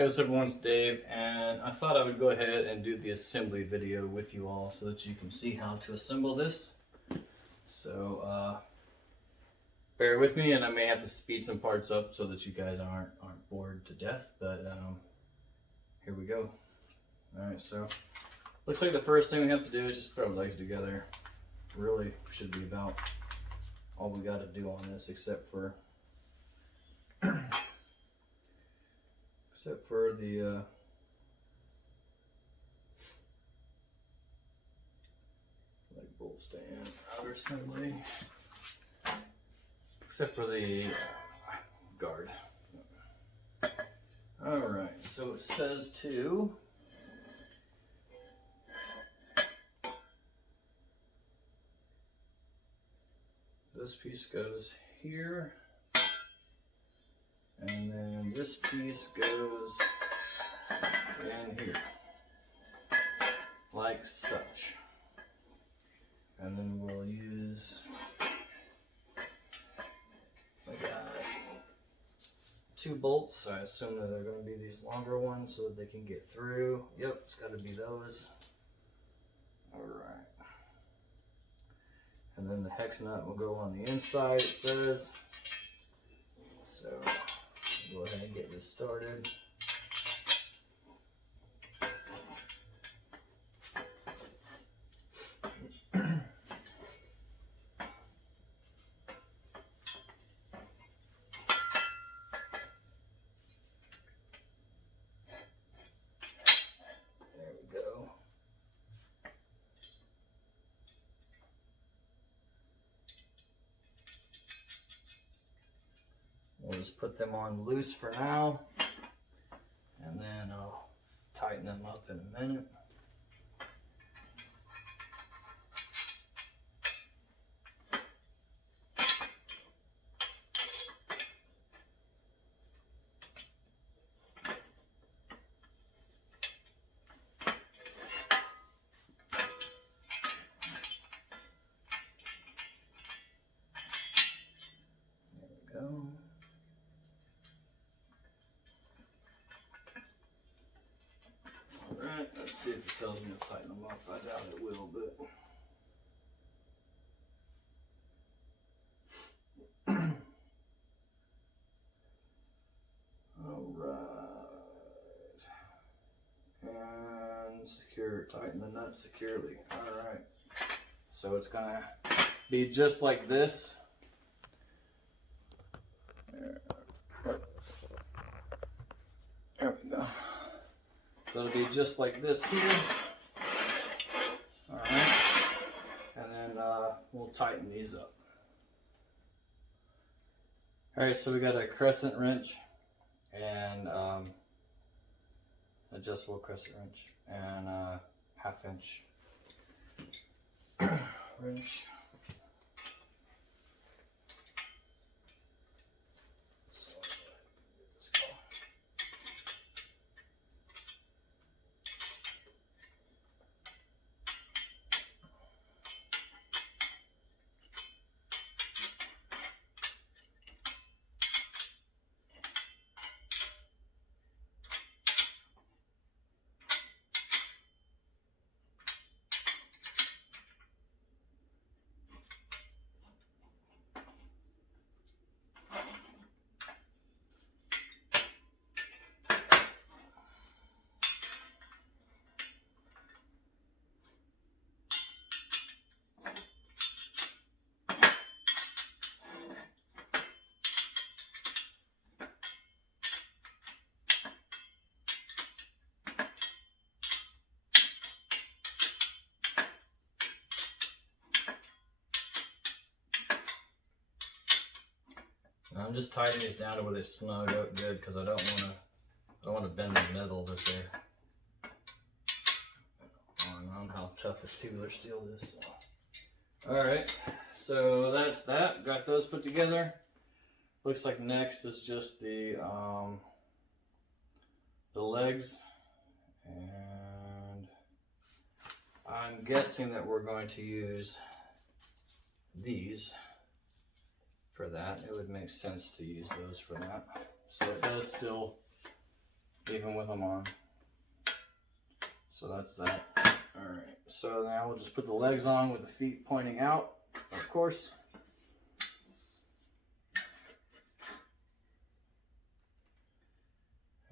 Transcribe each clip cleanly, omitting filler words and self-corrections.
Hey, what's up everyone, it's Dave, and I thought I would go ahead and do the assembly video with you all so that you can see how to assemble this. So, bear with me, and I may have to speed some parts up so that you guys aren't bored to death, but here we go. Alright, so, looks like the first thing we have to do is just put our legs together. Really should be about all we got to do on this, except for the leg bolt stand outer assembly, except for the guard. Alright, so it says to this piece goes here, and then this piece goes in here, like such. And then we'll use, I got 2 bolts. I assume that they're going to be these longer ones so that they can get through. Yep, it's got to be those. Alright. And then the hex nut will go on the inside, it says. So, go ahead and get this started. We'll just put them on loose for now, and then I'll tighten them up in a minute. There we go. Alright, let's see if it tells me to tighten them up. I doubt it will, but alright. And secure, tighten the nut securely. Alright. So it's gonna be just like this. There we go. So it'll be just like this here. Alright. And then we'll tighten these up. Alright, so we got a crescent wrench and adjustable crescent wrench and a 1/2 inch wrench. I'm just tightening it down to where they snug up good because I don't want to bend the metal that they're on how tough this tubular steel is. So. Alright, so that's that. Got those put together. Looks like next is just the legs, and I'm guessing that we're going to use these for that. It would make sense to use those for that. So it does still even with them on. So that's that. Alright, so now we'll just put the legs on with the feet pointing out, of course.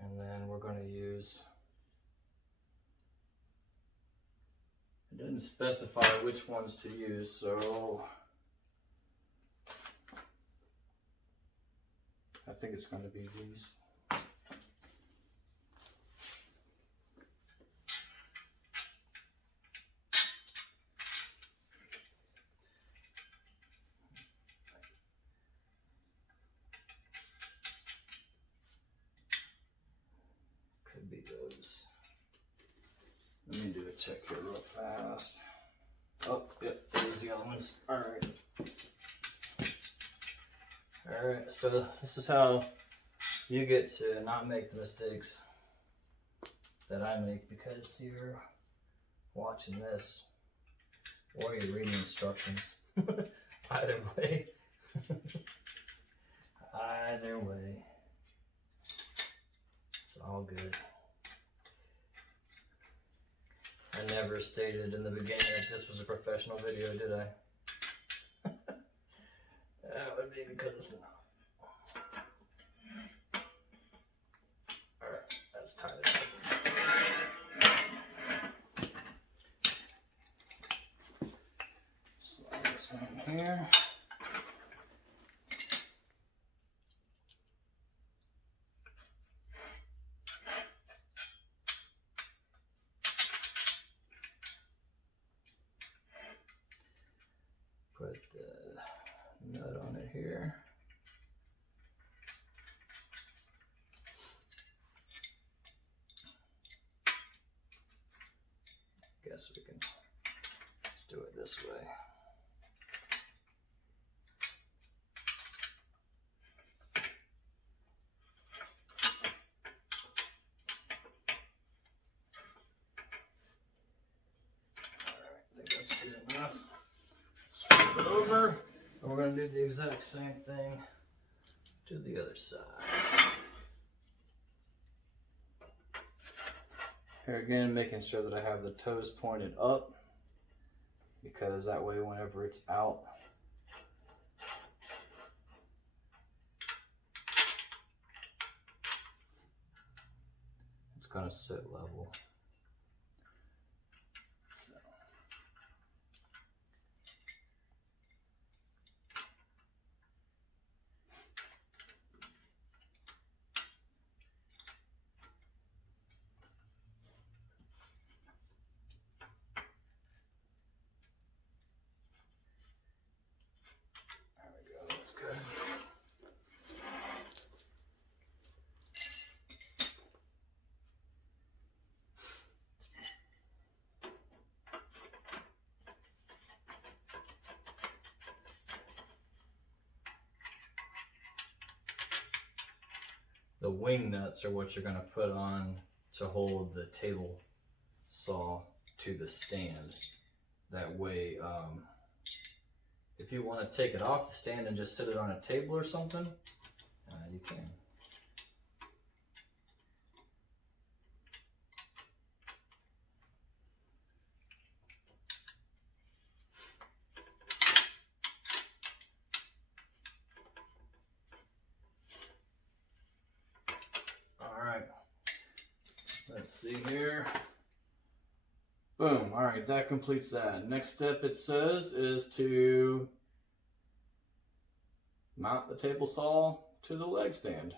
And then we're going to use, it didn't specify which ones to use, so I think it's going to be these. Could be those. Let me do a check here real fast. Oh, yep, there's the other ones. Alright. Alright, so this is how you get to not make the mistakes that I make because you're watching this or you're reading instructions. Either way. Either way. It's all good. I never stated in the beginning that this was a professional video, did I? That would be because it's not. Alright, that's tied up. Slide this one in here. Put the nut on it here. Guess we can just do it this way. Alright, I think that's good enough. Flip it over, and we're going to do the exact same thing to the other side. Here again, making sure that I have the toes pointed up, because that way whenever it's out, it's going to sit level. That's good. The wing nuts are what you're going to put on to hold the table saw to the stand. That way, if you want to take it off the stand and just sit it on a table or something, you can. All right, let's see here. Boom. All right, that completes that. Next step, it says, is to mount the table saw to the leg stand.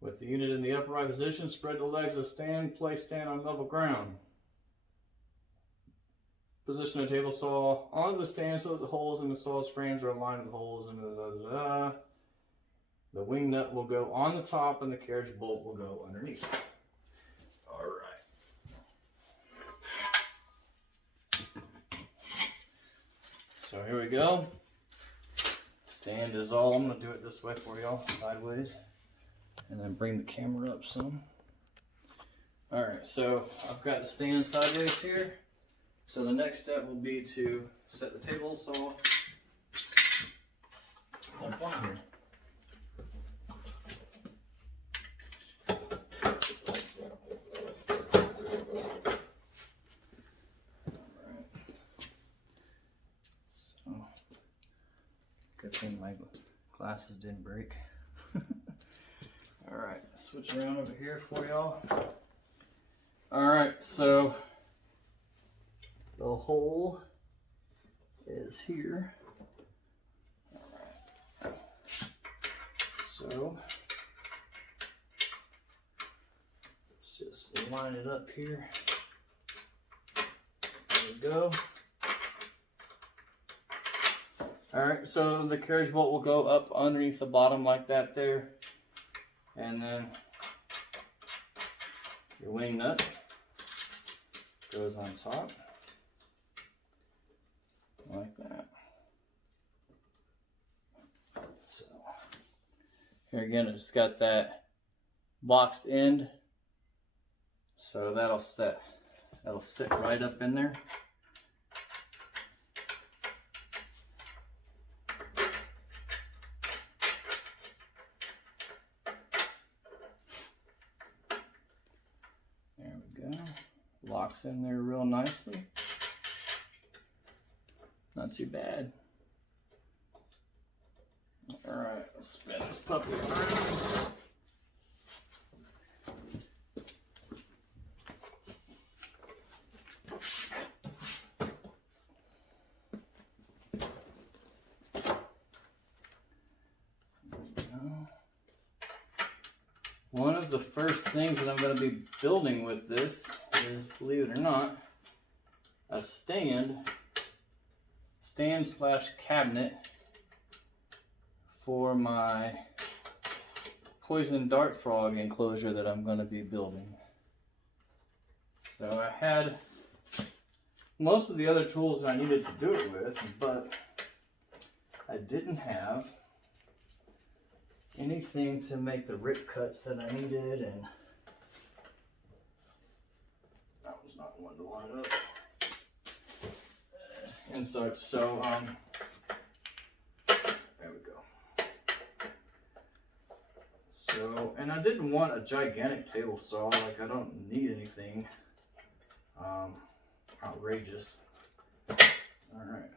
With the unit in the upright position, spread the legs of stand, place stand on level ground. Position the table saw onto the stand so that the holes in the saw's frames are aligned with the holes in the The wing nut will go on the top and the carriage bolt will go underneath. All right. So here we go. Stand is all. I'm going to do it this way for y'all, sideways, and then bring the camera up some. All right, so I've got the stand sideways here. So the next step will be to set the table saw on point here. Like Good thing my glasses didn't break. Alright, switch around over here for y'all. Alright, so the hole is here. Alright. So let's just line it up here. There we go. Alright, so the carriage bolt will go up underneath the bottom like that there. And then your wing nut goes on top. Like that. So here again, it's got that boxed end. So that'll sit right up in there. There we go. Locks in there real nicely. Not too bad. Alright, let's spin this puppy around. One of the first things that I'm going to be building with this is, believe it or not, a stand slash cabinet for my poison dart frog enclosure that I'm going to be building. So I had most of the other tools that I needed to do it with, but I didn't have anything to make the rip cuts that I needed, and that was not one to line up and such. So there we go. So, and I didn't want a gigantic table saw. Like, I don't need anything outrageous. All right,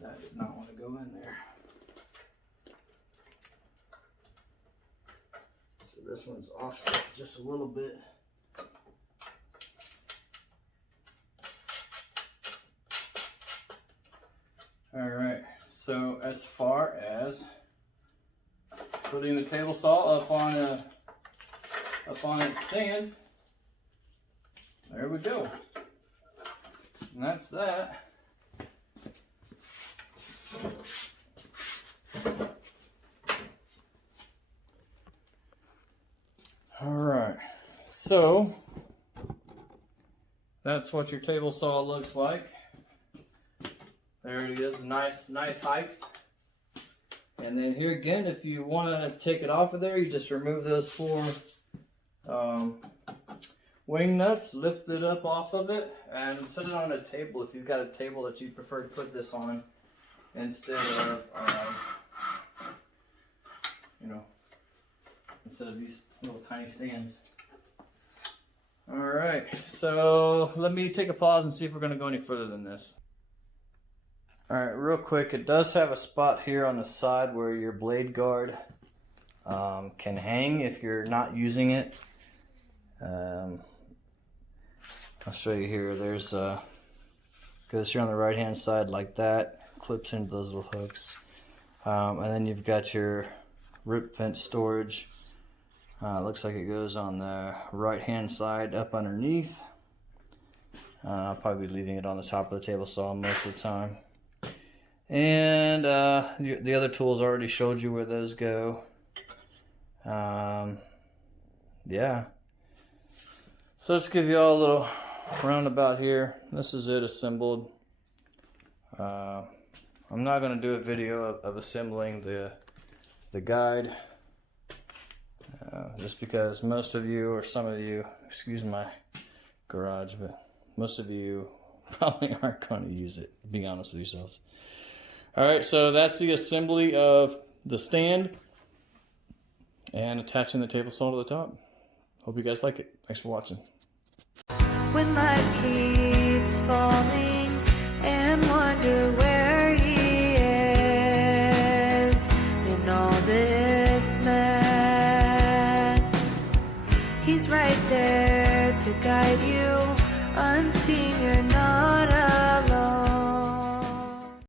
that did not want to go in there. So this one's offset just a little bit. All right, so as far as putting the table saw up on its stand, there we go. And that's that. All right, so that's what your table saw looks like. There it is, nice height. And then here again, if you want to take it off of there, you just remove those four wing nuts, lift it up off of it, and set it on a table if you've got a table that you prefer to put this on instead of, instead of these little tiny stands. All right, so let me take a pause and see if we're going to go any further than this. All right, real quick, it does have a spot here on the side where your blade guard can hang if you're not using it. I'll show you here. There's goes here on the right hand side like that, clips into those little hooks, and then you've got your rip vent storage. Looks like it goes on the right hand side up underneath. I'll probably be leaving it on the top of the table saw most of the time. And the other tools already showed you where those go. Yeah. So let's give you all a little roundabout here. This is it assembled. I'm not going to do a video of assembling the guide. Just because most of you, or some of you, excuse my garage, but most of you probably aren't going to use it, to be honest with yourselves. Alright, so that's the assembly of the stand and attaching the table saw to the top. Hope you guys like it. Thanks for watching. When life keeps falling and wonder where he is. He's right there to guide you. Unseen, you're not alone.